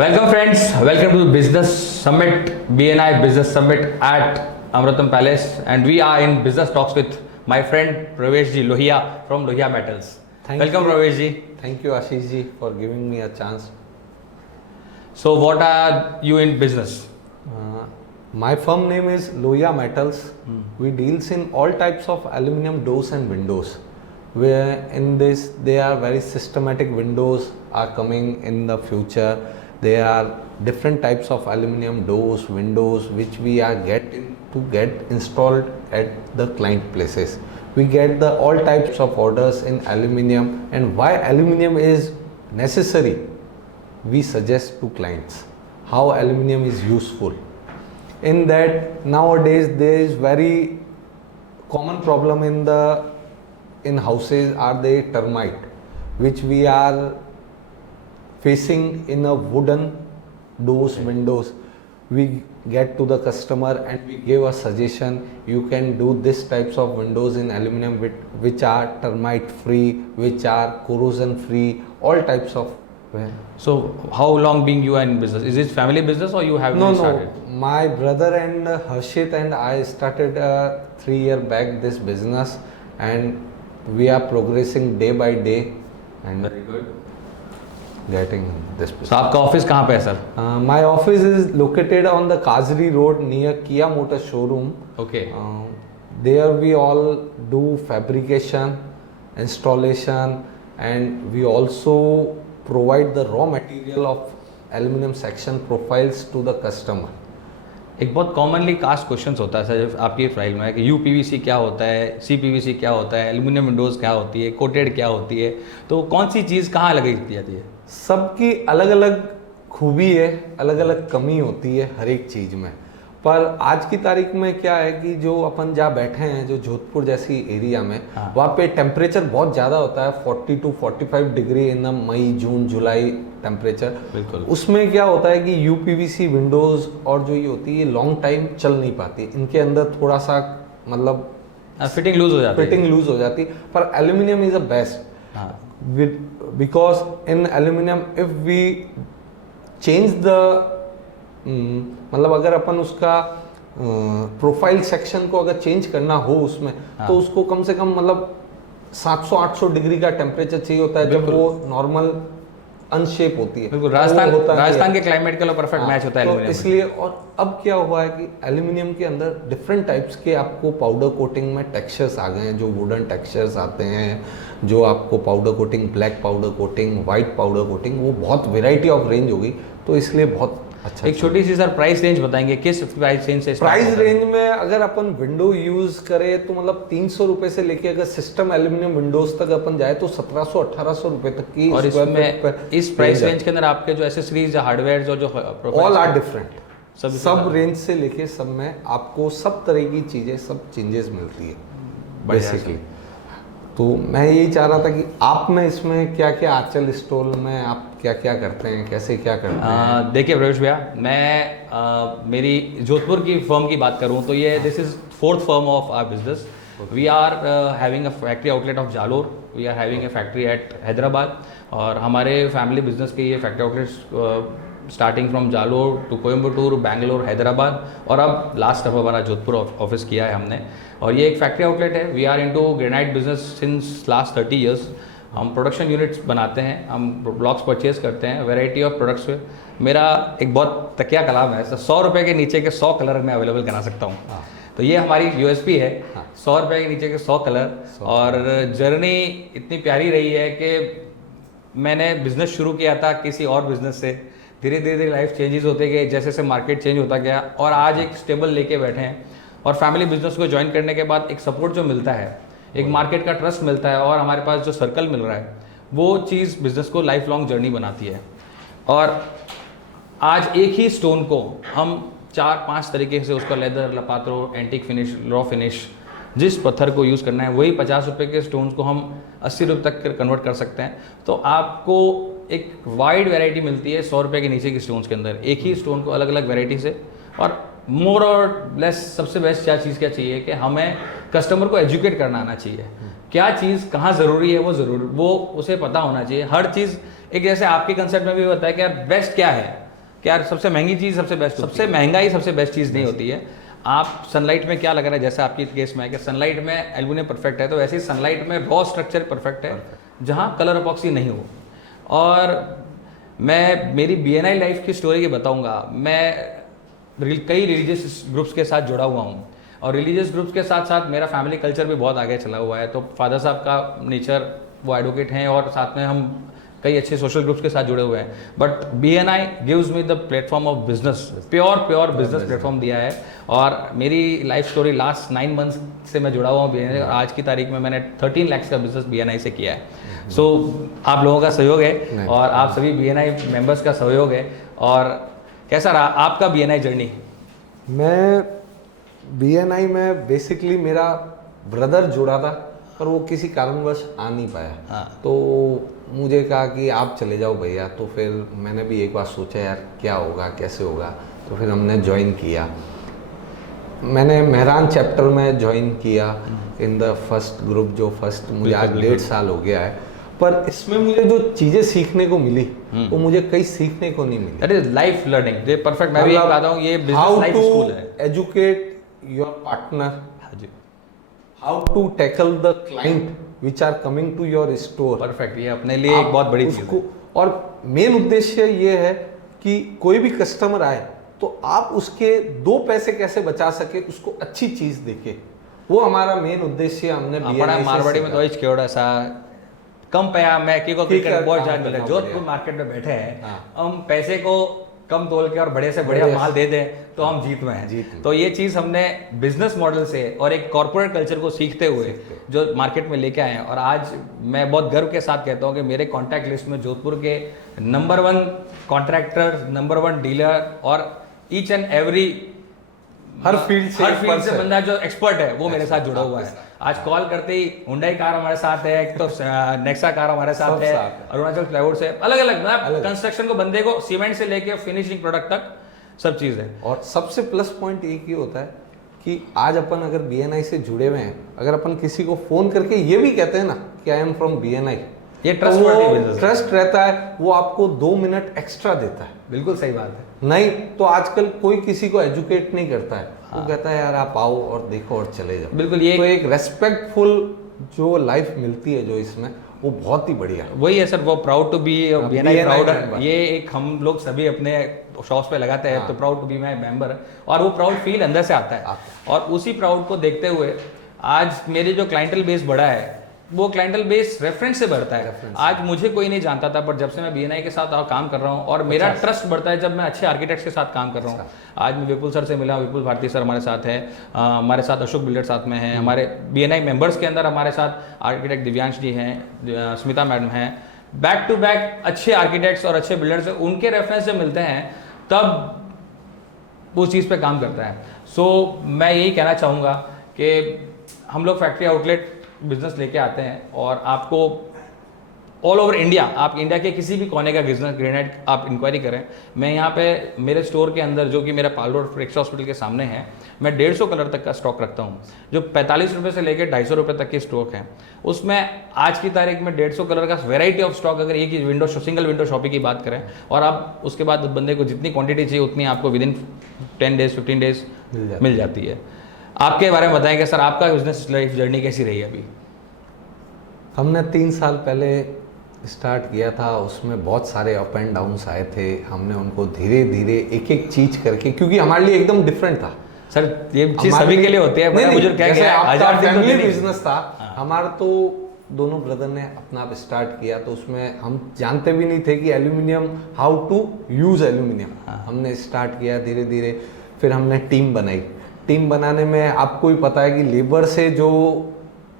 Welcome friends, welcome to the Business Summit, BNI Business Summit at Amratam Palace, and we are in business talks with my friend Pravesh ji Lohia from Lohia Metals. Welcome Pravesh ji. Thank you Ashish ji for giving me a chance. So what are you in business? My firm name is Lohia Metals. We deals in all types of aluminum doors and windows. Where in this there are very systematic windows are coming in the future. There are different types of aluminum doors, windows which we are get installed at the client places. We get the all types of orders in aluminum, and why aluminum is necessary we suggest to clients how aluminum is useful. In that nowadays there is very common problem in houses are the termite, which we are facing in a wooden doors, windows. We get to the customer and we give a suggestion, you can do this types of windows in aluminum which are termite free, which are corrosion free, all types of. So how long being you are in business? Is it family business or you have started? No, my brother and Harshit and I started 3 years back this business, and we are progressing day by day and very good. Getting this business. So आपका office कहाँ पे है sir? My office is located on the Kazri Road near Kia Motors showroom. Okay. There we all do fabrication, installation, and we also provide the raw material of aluminum section profiles to the customer. एक बहुत commonly cast question होता है sir आपकी file में कि UPVC क्या होता है, सीपीवीसी क्या होता है, एल्यूमिनियम विंडोज़ क्या होती है, कोटेड क्या होती है, तो कौन सी चीज़ कहाँ अलग की जाती है? सबकी अलग अलग खूबी है, अलग अलग कमी होती है हर एक चीज़ में। पर आज की तारीख में क्या है कि जो अपन जहाँ बैठे हैं, जो जोधपुर जैसी एरिया में, वहाँ पे टेम्परेचर बहुत ज़्यादा होता है, 40 to 45 degree in May June July temperature. बिल्कुल। उसमें क्या होता है कि यूपीवीसी विंडोज़ और जो ये होती है लॉन्ग टाइम चल नहीं पाती, इनके अंदर थोड़ा सा मतलब फिटिंग लूज हो जाती है। फिटिंग लूज हो जाती है, पर aluminium is a best because in aluminium if we change the मतलब अगर अपन उसका प्रोफाइल सेक्शन को अगर चेंज करना हो उसमें, तो उसको कम से कम मतलब 700-800 डिग्री का टेम्परेचर चाहिए होता है जब वो नॉर्मल अनशेप होती है। बिल्कुल, राजस्थान के क्लाइमेट के लिए परफेक्ट मैच होता है तो इसलिए। और अब क्या हुआ है कि एल्यूमिनियम के अंदर डिफरेंट टाइप्स के आपको पाउडर कोटिंग में टेक्सचर्स आ गए हैं, जो वुडन टेक्सचर्स आते हैं, जो आपको powder coating, black powder coating, white powder coating, वो बहुत वेराइटी ऑफ रेंज होगी, तो इसलिए बहुत अच्छा। एक छोटी सी सर प्राइस रेंज बताएंगे, किस प्राइस रेंज से? प्राइस रेंज में अगर अपन विंडो यूज करें तो मतलब 300 रुपए से लेके अगर सिस्टम एल्यूमिनियम विंडोज तक अपन जाए तो 1700-1800 रुपए तक की। और इसमें इस प्राइस रेंज के अंदर आपके जो एसेसरीज, हार्डवेयर जो ऑल आर डिफरेंट, सब रेंज से लेके सब में आपको सब तरह की चीजें, सब चेंजेस मिलती है बेसिकली। तो मैं यही चाह रहा था कि आप में इसमें क्या क्या आंचल स्टोर में आप क्या क्या करते हैं, कैसे क्या करते हैं? देखिए प्रवेश भैया, मैं मेरी जोधपुर की फर्म की बात करूं तो ये this is 4th firm of our business. We are having a factory outlet of Jalore, we are having a factory at Hyderabad, और हमारे फैमिली बिजनेस के ये factory outlets starting from Jalore to Coimbatore, Bangalore, Hyderabad, और अब लास्ट अब हमारा जोधपुर ऑफिस किया है हमने। और ये एक फैक्ट्री आउटलेट है। We are into granite business since last 30 years. हम प्रोडक्शन यूनिट्स बनाते हैं, हम ब्लॉक्स परचेज करते हैं, वैरायटी ऑफ प्रोडक्ट्स पे। मेरा एक बहुत तकिया कलाम है, 100 रुपये के नीचे के 100 कलर मैं अवेलेबल करा सकता हूँ। तो ये हमारी यूएसपी है, 100 रुपये के नीचे के 100 कलर। और जर्नी इतनी प्यारी रही है कि मैंने बिजनेस शुरू किया था किसी और बिजनेस से, धीरे धीरे लाइफ चेंजेस होते गए, जैसे जैसे मार्केट चेंज होता गया, और आज एक स्टेबल लेके बैठे हैं। और फैमिली बिजनेस को ज्वाइन करने के बाद एक सपोर्ट जो मिलता है, एक मार्केट का ट्रस्ट मिलता है, और हमारे पास जो सर्कल मिल रहा है, वो चीज़ बिजनेस को लाइफ लॉन्ग जर्नी बनाती है। और आज एक ही स्टोन को हम 4-5 तरीके से उसका लेदर, लपात्रो, एंटीक फिनिश, रॉ फिनिश, जिस पत्थर को यूज़ करना है, वही 50 रुपये के स्टोन्स को हम 80 रुपये तक कन्वर्ट कर सकते हैं। तो आपको एक वाइड वैरायटी मिलती है 100 रुपये के नीचे की स्टोन्स के अंदर, एक ही स्टोन को अलग अलग वैरायटी से। और मोर और लेस सबसे बेस्ट क्या चाहिए कि हमें कस्टमर को एजुकेट करना आना चाहिए। क्या चीज़ कहाँ ज़रूरी है वो उसे पता होना चाहिए। हर चीज़ एक जैसे आपके कंसेप्ट में भी होता है कि यार बेस्ट क्या है, कि यार सबसे महंगी चीज़ सबसे बेस्ट, सबसे महंगा ही सबसे बेस्ट चीज़ नहीं होती है। आप सनलाइट में क्या लग रहा है, जैसे आपकी केस में है कि सनलाइट में एल्यूमिनियम परफेक्ट है, तो वैसे ही सनलाइट में रॉ स्ट्रक्चर परफेक्ट है जहाँ कलर अपॉक्सी नहीं हो। और मैं मेरी BNI लाइफ की स्टोरी की बताऊंगा। मैं कई रिलीजियस ग्रुप्स के साथ जुड़ा हुआ हूँ, और रिलीजियस ग्रुप्स के साथ साथ मेरा फैमिली कल्चर भी बहुत आगे चला हुआ है। तो फादर साहब का नेचर, वो एडवोकेट हैं, और साथ में हम कई अच्छे सोशल ग्रुप्स के साथ जुड़े हुए हैं। But BNI gives me the platform of business, pure business platform दिया है। और मेरी लाइफ स्टोरी लास्ट 9 मंथ्स से मैं जुड़ा हुआ हूँ BNI, और आज की तारीख में मैंने 13 लाख का बिजनेस BNI से किया है। सो आप लोगों का सहयोग है और आप सभी BNI मेंबर्स का सहयोग है। और कैसा रहा आपका BNI जर्नी? मैं BNI में बेसिकली मेरा ब्रदर जुड़ा था, पर वो किसी कारणवश आ नहीं पाया। हाँ। तो मुझे कहा कि आप चले जाओ भैया। तो फिर मैंने भी एक बार सोचा यार क्या होगा कैसे होगा, तो फिर हमने ज्वाइन किया। मैंने मेहरान चैप्टर में ज्वाइन किया इन द फर्स्ट ग्रुप, जो फर्स्ट मुझे आज 1.5 साल हो गया है। पर इसमें मुझे जो चीज़ें सीखने को मिली वो मुझे कहीं सीखने को नहीं मिली। That is life learning. ये परफेक्ट, मैं भी एक बताता हूँ, ये बिजनेस लाइफ स्कूल है। एजुकेट योर पार्टनर, हाँ जी, how to tackle the client which are coming to your store. Perfect, ये अपने लिए एक बहुत बड़ी चीज़ है। और मेन उद्देश्य ये है कि कोई भी कस्टमर आए तो आप उसके 2 पैसे कैसे बचा सके, उसको अच्छी चीज देके, वो हमारा मेन उद्देश्य हमने अपना मारवाड़ी में तो इच केवड़ा सा कम पैसा मैं की को क्रिकेट बहुत जान मिला। जोधपुर मार्केट में बैठे हैं, हम पैसे को कम तोल के और बड़े से बढ़िया माल दे दें तो हम जीत में हैं। तो ये चीज़ हमने बिजनेस मॉडल से और एक कॉर्पोरेट कल्चर को सीखते हुए जो मार्केट में लेके आए हैं। और आज मैं बहुत गर्व के साथ कहता हूँ कि मेरे कॉन्टैक्ट लिस्ट में जोधपुर के नंबर 1 कॉन्ट्रैक्टर, नंबर 1 डीलर और each and every her field से बंदा जो एक्सपर्ट है वो मेरे साथ जुड़ा हुआ है। आज कॉल करते ही हुंडई कार हमारे साथ है, एक तो नेक्सा कार हमारे साथ है, अरुणाचल प्लाईवुड से, अलग अलग मतलब कंस्ट्रक्शन को बंदे को सीमेंट से लेके फिनिशिंग प्रोडक्ट तक सब चीज़ है। और सबसे प्लस पॉइंट एक ही होता है कि आज अपन अगर BNI से जुड़े हुए हैं, अगर अपन किसी को फोन करके ये भी कहते हैं ना कि आई एम फ्रॉम BNI, ये ट्रस्ट रहता है, वो आपको 2 मिनट एक्स्ट्रा देता है। बिल्कुल सही बात है। नहीं तो आजकल कोई किसी को एजुकेट नहीं करता है। वो कहता है यार आप आओ और देखो और चले जाओ। बिल्कुल, ये तो एक रेस्पेक्टफुल जो लाइफ मिलती है जो इसमें, वो बहुत ही बढ़िया है। वही है सर, वो proud to be BNI proud, ये एक हम लोग सभी अपने शॉप्स पे लगाते हैं तो proud to be my member, और वो प्राउड फील अंदर से आता है। और उसी प्राउड को देखते हुए आज मेरी जो क्लाइंटल बेस बढ़ा है, वो क्लाइंटल बेस रेफरेंस से बढ़ता है। आज मुझे कोई नहीं जानता था, पर जब से मैं BNI के साथ काम कर रहा हूँ और मेरा ट्रस्ट बढ़ता है जब मैं अच्छे आर्किटेक्ट्स के साथ काम कर रहा हूँ। आज मैं विपुल सर से मिला, विपुल भारती सर हमारे साथ है, हमारे साथ अशोक बिल्डर साथ में है, हमारे BNI मेंबर्स के अंदर हमारे साथ आर्किटेक्ट दिव्यांश जी हैं, स्मिता मैडम हैं, बैक टू बैक अच्छे आर्किटेक्ट्स और अच्छे बिल्डर्स, उनके रेफरेंस जब मिलते हैं तब उस चीज़ पे काम करता है। सो मैं यही कहना चाहूँगा कि हम लोग फैक्ट्री आउटलेट बिजनेस लेके आते हैं और आपको ऑल ओवर इंडिया, आप इंडिया के किसी भी कोने का बिजनेस ग्रेनाइट आप इंक्वायरी करें। मैं यहाँ पे मेरे स्टोर के अंदर जो कि मेरा पाल रोड फ्रेक्चर हॉस्पिटल के सामने है, मैं 150 कलर तक का स्टॉक रखता हूँ, जो 45 रुपये से लेकर 250 रुपये तक के स्टॉक हैं। उसमें आज की तारीख में 150 कलर का वेराइटी ऑफ स्टॉक, अगर एक ही विंडो सिंगल विंडो शॉपिंग की बात करें, और आप उसके बाद बंदे को जितनी क्वान्टिटी चाहिए उतनी आपको विदिन 10 डेज 15 डेज मिल जाती है। आपके बारे में बताएंगे सर, आपका बिजनेस लाइफ जर्नी कैसी रही अभी? हमने 3 साल पहले स्टार्ट किया था, उसमें बहुत सारे अप एंड डाउन्स आए थे। हमने उनको धीरे धीरे एक एक चीज करके, क्योंकि हमारे लिए एकदम डिफरेंट था सर, ये चीज सभी के लिए होती है। बड़ा बुजुर्ग कह गया, आपका फैमिली बिजनेस था, हमारा तो दोनों ब्रदर ने अपना आप स्टार्ट किया। तो उसमें हम जानते भी नहीं थे कि aluminium, how to use aluminium. हमने स्टार्ट किया धीरे धीरे, फिर हमने टीम बनाई। टीम बनाने में आपको भी पता है कि लेबर से जो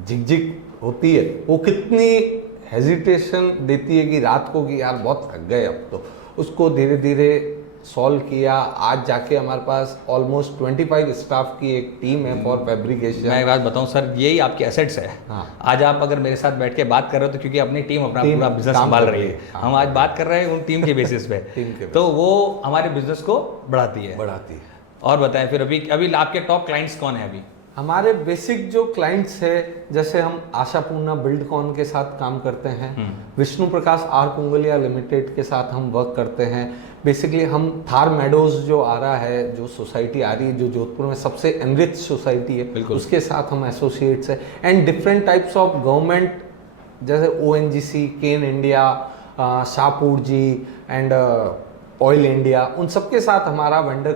झिकझिक होती है वो कितनी हेजिटेशन देती है कि रात को कि यार बहुत थक गए अब तो। उसको धीरे धीरे सॉल्व किया। आज जाके हमारे पास ऑलमोस्ट 25 स्टाफ की एक टीम है फॉर फैब्रिकेशन। मैं एक बात बताऊं सर, यही आपके एसेट्स है। आज आप अगर मेरे साथ बैठ के बात कर रहे हो तो क्योंकि अपनी टीम अपना पूरा बिजनेस संभाल रही है। हम आज बात कर रहे हैं उन टीम के बेसिस पे तो वो हमारे बिजनेस को बढ़ाती है। और बताएं फिर अभी आपके टॉप क्लाइंट्स कौन है अभी? हमारे बेसिक जो क्लाइंट्स है, जैसे हम आशापूर्णा बिल्डकॉन के साथ काम करते हैं, विष्णु प्रकाश आर पुंगलिया लिमिटेड के साथ हम वर्क करते हैं। बेसिकली हम थार मेडोज जो आ रहा है, जो सोसाइटी आ रही है, जो जोधपुर में सबसे एनरिच सोसाइटी है, उसके साथ हम एसोसिएट्स है। And different types of government जैसे ONGC, Cairn India, Shapoorji and Oil India, उन सबके साथ हमारा वेंडर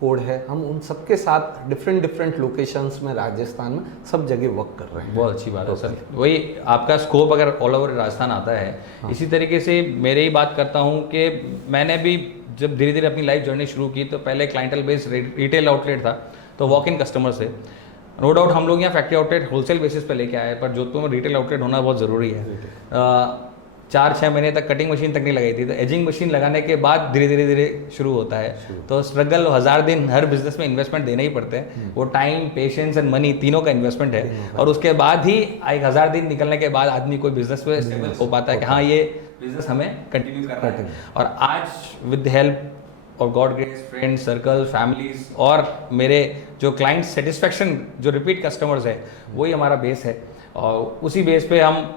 कोड है। हम उन सबके साथ डिफरेंट लोकेशंस में राजस्थान में सब जगह वर्क कर रहे हैं। बहुत अच्छी बात है सर। वही आपका स्कोप अगर ऑल ओवर राजस्थान आता है। इसी तरीके से मेरे ही बात करता हूँ कि मैंने भी जब धीरे धीरे अपनी लाइफ जर्नी शुरू की तो पहले क्लाइंटल बेस्ड रिटेल आउटलेट था, तो वॉक इन कस्टमर से नो डाउट हम लोग यहाँ फैक्ट्री आउटलेट होलसेल बेसिस पे लेके आए, पर जोधपुर में रिटेल आउटलेट होना बहुत ज़रूरी है। 4-6 महीने तक कटिंग मशीन तक नहीं लगाई थी, तो एजिंग मशीन लगाने के बाद धीरे धीरे शुरू होता है। तो स्ट्रगल 1000 दिन हर बिजनेस में इन्वेस्टमेंट देना ही पड़ते हैं। वो टाइम, पेशेंस एंड मनी तीनों का इन्वेस्टमेंट है, और उसके बाद ही 1000 दिन निकलने के बाद आदमी कोई बिजनेस में स्टेबल हो पाता है कि हाँ ये बिजनेस हमें कंटिन्यू करना है। और आज विद हेल्प और God grace, friends, circle, families और मेरे जो क्लाइंट सेटिस्फेक्शन, जो रिपीट कस्टमर्स है, वही हमारा बेस है। और उसी बेस पे हम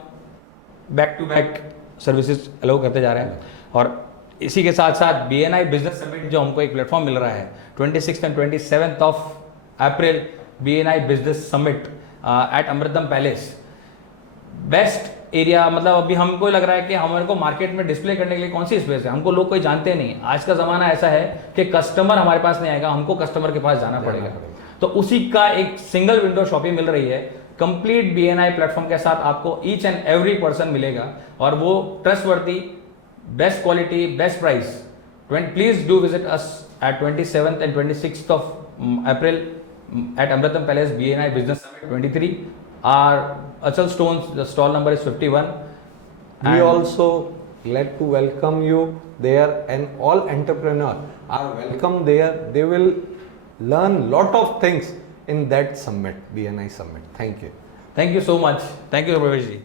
back to back services allow करते जा रहे हैं। और इसी के साथ साथ BNI बिजनेस समिट जो हमको एक प्लेटफॉर्म मिल रहा है, 26 and 27 April BNI business summit at Amritam Palace. Best area, मतलब अभी हमको लग रहा है कि हमारे को मार्केट में डिस्प्ले करने के लिए कौन सी स्पेस है। हमको लोग कोई जानते नहीं। आज का ज़माना ऐसा है कि कस्टमर हमारे पास नहीं आएगा, हमको कस्टमर के पास जाना पड़ेगा। तो उसी का एक सिंगल विंडो शॉपिंग मिल रही है। कंप्लीट BNI प्लेटफॉर्म के साथ आपको ईच एंड एवरी पर्सन मिलेगा, और वो trustworthy, best quality, best price. Please do visit us at 27th and 26th April at Amritam Palace BNI Business Summit 23. Our Achal Stones, the stall number is 51. We also glad to welcome you there, and all entrepreneurs are welcome there. They will learn lot of things in that summit, BNI summit. Thank you. Thank you so much. Thank you, Pravesh ji.